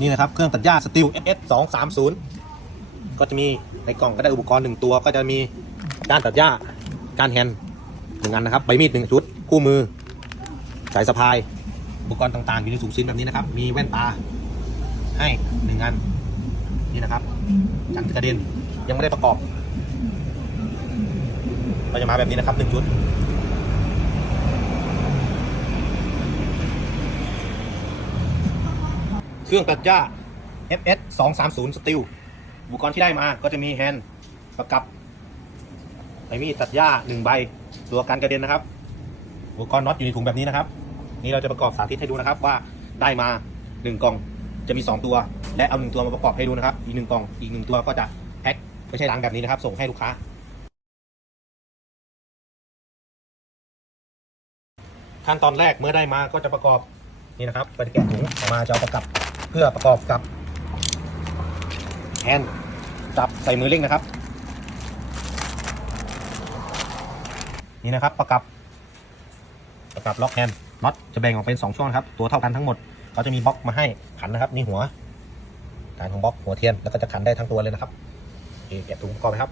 นี่นะครับเครื่องตัดหญ้าสตีล SS 2 3 0ก็จะมีในกล่องก็ได้อุปกรณ์หนึ่งตัว ก็จะมีด้านตัดหญ้าการแฮนด์หนึ่งอันนะครับใบมีดหนึ่งชุด คู่มือ สายสะพาย อุปกรณ์ต่างๆ อยู่ในถุงซินแบบนี้นะครับ มีแว่นตา ให้หนึ่งอัน นี่นะครับกันกระเด็นยังไม่ได้ประกอบ ก็จะมาแบบนี้นะครับหนึ่งชุด เครื่องตัดหญ้า FS 2 3 0 Steel อุปกรณ์ที่ได้มาก็จะมีแฮนด์ประกับไอมีตัดหญ้าหนึ่งใบ ตัวกันกระเด็นนะครับ อุปกรณ์น็อตอยู่ในถุงแบบนี้นะครับ นี่เราจะประกอบสาธิตให้ดูนะครับว่าได้มาหนึ่งกล่องจะมีสองตัว และเอาหนึ่งตัวมาประกอบให้ดูนะครับ อีกหนึ่งกล่องอีกหนึ่งตัวก็จะแพ็คไม่ใช่ล้างแบบนี้นะครับ ส่งให้ลูกค้า ขั้นตอนแรกเมื่อได้มาก็จะประกอบนี่นะครับก็จะแกะถุงออกมาจะเอาประกับ เพื่อประกอบกับแฮนด์จับใส่มือเร่งนะครับ นี่นะครับประกับ ประกับล็อกแฮนด์น็อตจะแบ่งออกเป็น 2 ช่วงครับ ตัวเท่ากันทั้งหมดเขาจะมีบล็อกมาให้ขันนะครับนี่หัวฐานของบล็อกหัวเทียนแล้วก็จะขันได้ทั้งตัวเลยนะครับแกะถุงประกอบนะครับ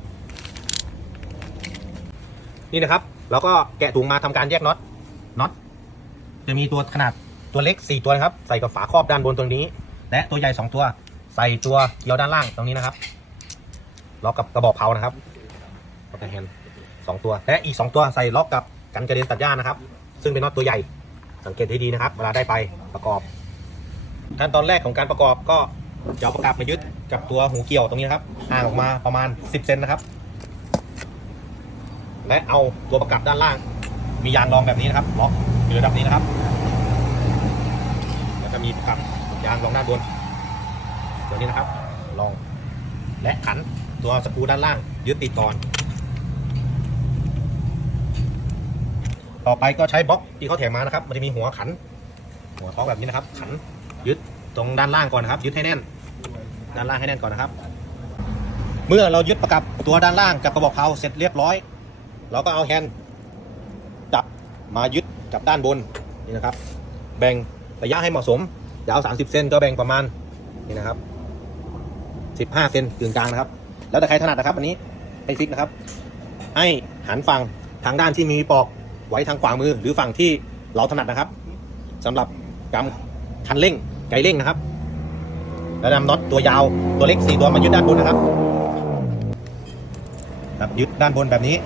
นี่นะครับเราก็แกะถุงมาทำการแยกน็อตน็อตจะมีตัวขนาดตัวเล็ก 4 ตัวนะครับ ใส่กับฝาครอบด้านบนตรงนี้ และตัวใหญ่2ตัว ใส่ตัวเกียวด้านล่างตรงนี้นะครับล็อกกับกระบอกเพรานะครับล็อกแฮนด์สองตัว และอีก2ตัวใส่ล็อกกับกันกระเด็นตัดหญ้านะครับ ซึ่งเป็นน็อตตัวใหญ่สังเกตให้ดีนะครับ เวลาได้ไปประกอบ ขั้นตอนแรกของการประกอบก็จะเอาประกับมายึดกับตัวหูเกี่ยวตรงนี้นะครับห่างออกมาประมาณ 10เซนนะครับ และเอาตัวประกับด้านล่าง มียางรองแบบนี้นะครับล็อกอยู่ระดับนี้นะครับ แล้วก็มีประกับ ยางรองด้านบน ตัวนี้นะครับรองและขันตัวสกรูด้านล่างยึดติดก่อน ต่อไปก็ใช้บล็อกที่เขาแถมมานะครับ มันจะมีหัวขัน หัวท้องแบบนี้นะครับ ขันยึดตรงด้านล่างก่อนนะครับ ยึดให้แน่น ด้านล่างให้แน่นก่อนนะครับ เมื่อเรายึดประกับตัวด้านล่างกับกระบอกเพราเสร็จเรียบร้อย เราก็เอาแฮนด์จับมายึดกับด้านบนนี่นะครับ แบ่งระยะให้เหมาะสม ยาว30เซนก็แบ่งประมาณนี่นะครับ15เซนกึ่งกลางนะครับ แล้วแต่ใครถนัดนะครับ อันนี้ให้ฟิกนะครับ ให้หันฝั่งทางด้านที่มีปอกไว้ทางขวามือ หรือฝั่งที่เราถนัดนะครับสำหรับกำคันเร่งไกเร่งนะครับ แล้วนำน็อตตัวยาวตัวเล็กสี่ตัวมายึดด้านบนนะครับครับยึดด้านบนแบบนี้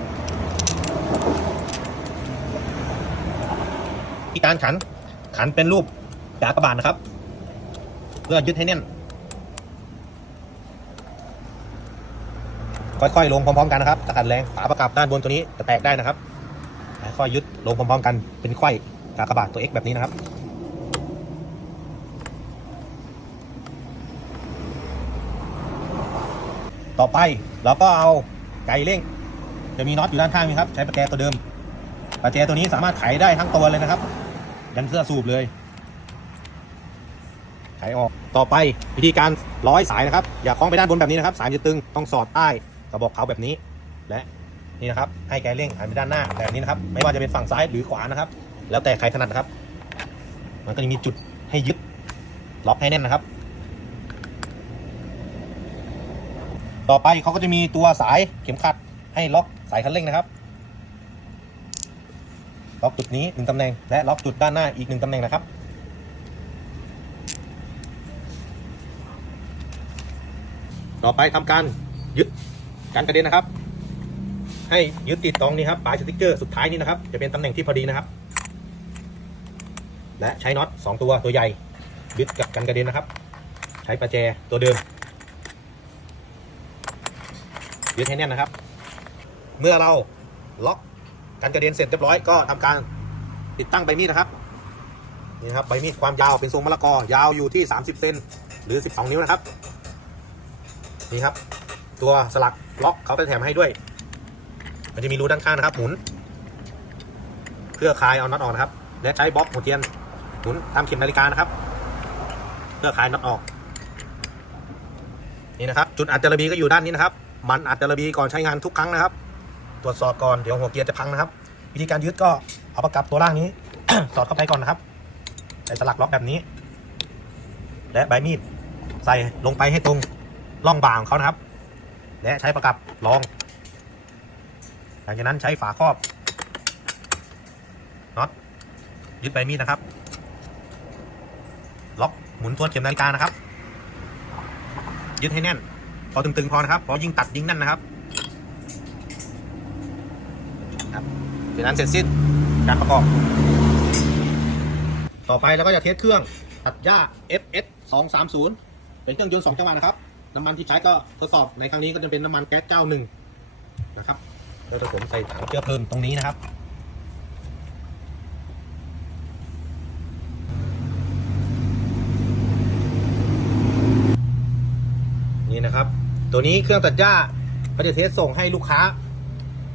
ที่การขันขันเป็นรูป กากระบาทนะครับ เพื่อยึดให้แน่น ค่อยๆลงพร้อมๆกันนะครับถ้าขัดแรงฝาประกับด้านบนตัวนี้จะแตกได้นะครับค่อยยึดลงพร้อมๆกันเป็นไขว้กากระบาทตัว X แบบนี้นะครับต่อไปเราก็เอาไก่เร่ง จะมีน็อตอยู่ด้านข้างนี้ครับ ใช้ประแจตัวเดิม ประแจตัวนี้สามารถไขได้ทั้งตัวเลยนะครับ ยันเสื้อสูบเลย ไขออกต่อไปวิธีการร้อยสายนะครับ อย่าคล้องไปด้านบนแบบนี้นะครับ สายจะตึงต้องสอดใต้กระบอกเขาแบบนี้ และนี่นะครับ ให้ไกเร่งหันไปด้านหน้าแบบนี้นะครับ ไม่ว่าจะเป็นฝั่งซ้ายหรือขวานะครับ แล้วแต่ใครถนัดนะครับ มันก็จะมีจุดให้ยึดล็อกให้แน่นนะครับ ต่อไปเขาก็จะมีตัวสายเข็มขัดให้ล็อกสายคันเร่งนะครับ ล็อกจุดนี้หนึ่งตำแหน่งและล็อกจุดด้านหน้าอีกหนึ่งตำแหน่งนะครับ ต่อไปทำการยึดการกระเด็นนะครับ ให้ยึดติดตรงนี้ครับปลายสติ๊กเกอร์สุดท้ายนี้นะครับ จะเป็นตำแหน่งที่พอดีนะครับ และใช้น็อตสองตัวตัวใหญ่ยึดกับกันกระเด็นนะครับ ใช้ประแจตัวเดิมยึดให้แน่นนะครับ เมื่อเราล็อกกันกระเด็นเสร็จเรียบร้อยก็ทำการติดตั้งใบมีดนะครับนี่ครับใบมีดความยาวเป็นทรงมะละกอยาวอยู่ที่ 30 เซนหรือ 12 นิ้วนะครับ นี่ครับ ตัวสลักล็อกเขาไปแถมให้ด้วย มันจะมีรูด้านข้างนะครับ หมุน เพื่อคลายเอาน็อตออกนะครับ และใช้บล็อกหัวเทียน หมุนตามเข็มนาฬิกานะครับ เพื่อคลายน็อตออก นี่นะครับ จุดอัดจารบีก็อยู่ด้านนี้นะครับ มันอัดจารบีก่อนใช้งานทุกครั้งนะครับ ตรวจสอบก่อนเดี๋ยวหัวเกียร์จะพังนะครับ วิธีการยึดก็เอาประกับตัวล่างนี้ สอดเข้าไปก่อนนะครับใส่สลักล็อกแบบนี้ และใบมีดใส่ลงไปให้ตรง ร่องบ่าของเขานะครับ และใช้ประกับรอง หลังจากนั้นใช้ฝาครอบน็อตยึดใบมีดนะครับ ล็อกหมุนทวนเข็มนาฬิกานะครับ ยึดให้แน่น พอตึงๆพอนะครับ พอยิ่งตัดยิ่งแน่นนะครับครับจากนั้นเสร็จสิ้นการประกอบ ต่อไปเราก็จะเทสเครื่องตัดหญ้า FS 2 3 0เป็นเครื่องยนต์2จังหวะนะครับ น้ำมันที่ใช้ก็ทดสอบในครั้งนี้ก็จะเป็นน้ำมันแก๊ส91นะครับเราจะผมใส่ถังเชื้อเพลิงตรงนี้นะครับนี่นะครับ ตัวนี้เครื่องตัดหญ้าก็จะเทสส่งให้ลูกค้า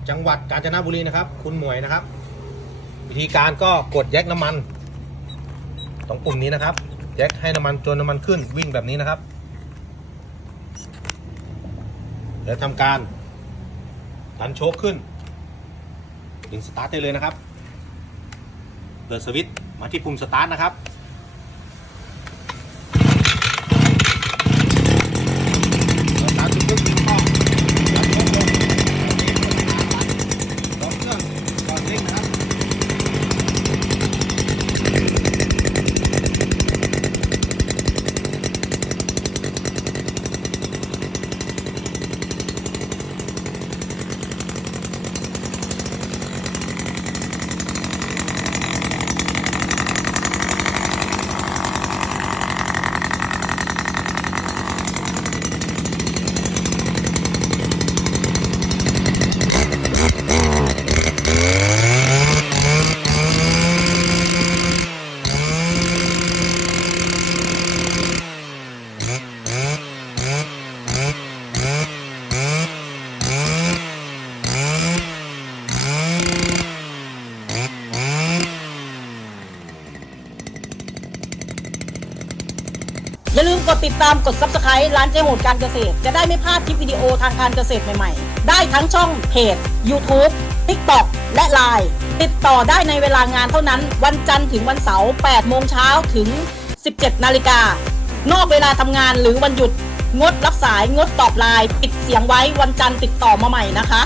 จังหวัดกาญจนบุรีนะครับ คุณหมวยนะครับ วิธีการก็กดแยกน้ำมันตรงปุ่มนี้นะครับ แยกให้น้ำมันจนน้ำมันขึ้นวิ่งแบบนี้นะครับ แล้วทำการดันโชคขึ้นถึงสตาร์ทได้เลยนะครับ เปิดสวิตช์มาที่ปุ่มสตาร์ทนะครับ สตาร์ทปุ๊บดึงเข้ายัดโชคลงสองเครื่องก่อนเร่งนะครับ อย่า ลืมกดติดตามกด subscribe ร้านเจโหดการเกษตร จะได้ไม่พลาดคลิปวิดีโอทางการเกษตรใหม่ๆ ได้ทั้งช่องเพจ YouTube TikTok และ Line ติดต่อได้ในเวลางานเท่านั้น วันจันทร์ถึงวันเสาร์8โมงเช้าถึง 17 นาฬิกา นอกเวลาทำงานหรือวันหยุด งดรับสายงดตอบไลน์ปิดเสียงไว้วันจันทร์ติดต่อมาใหม่นะคะ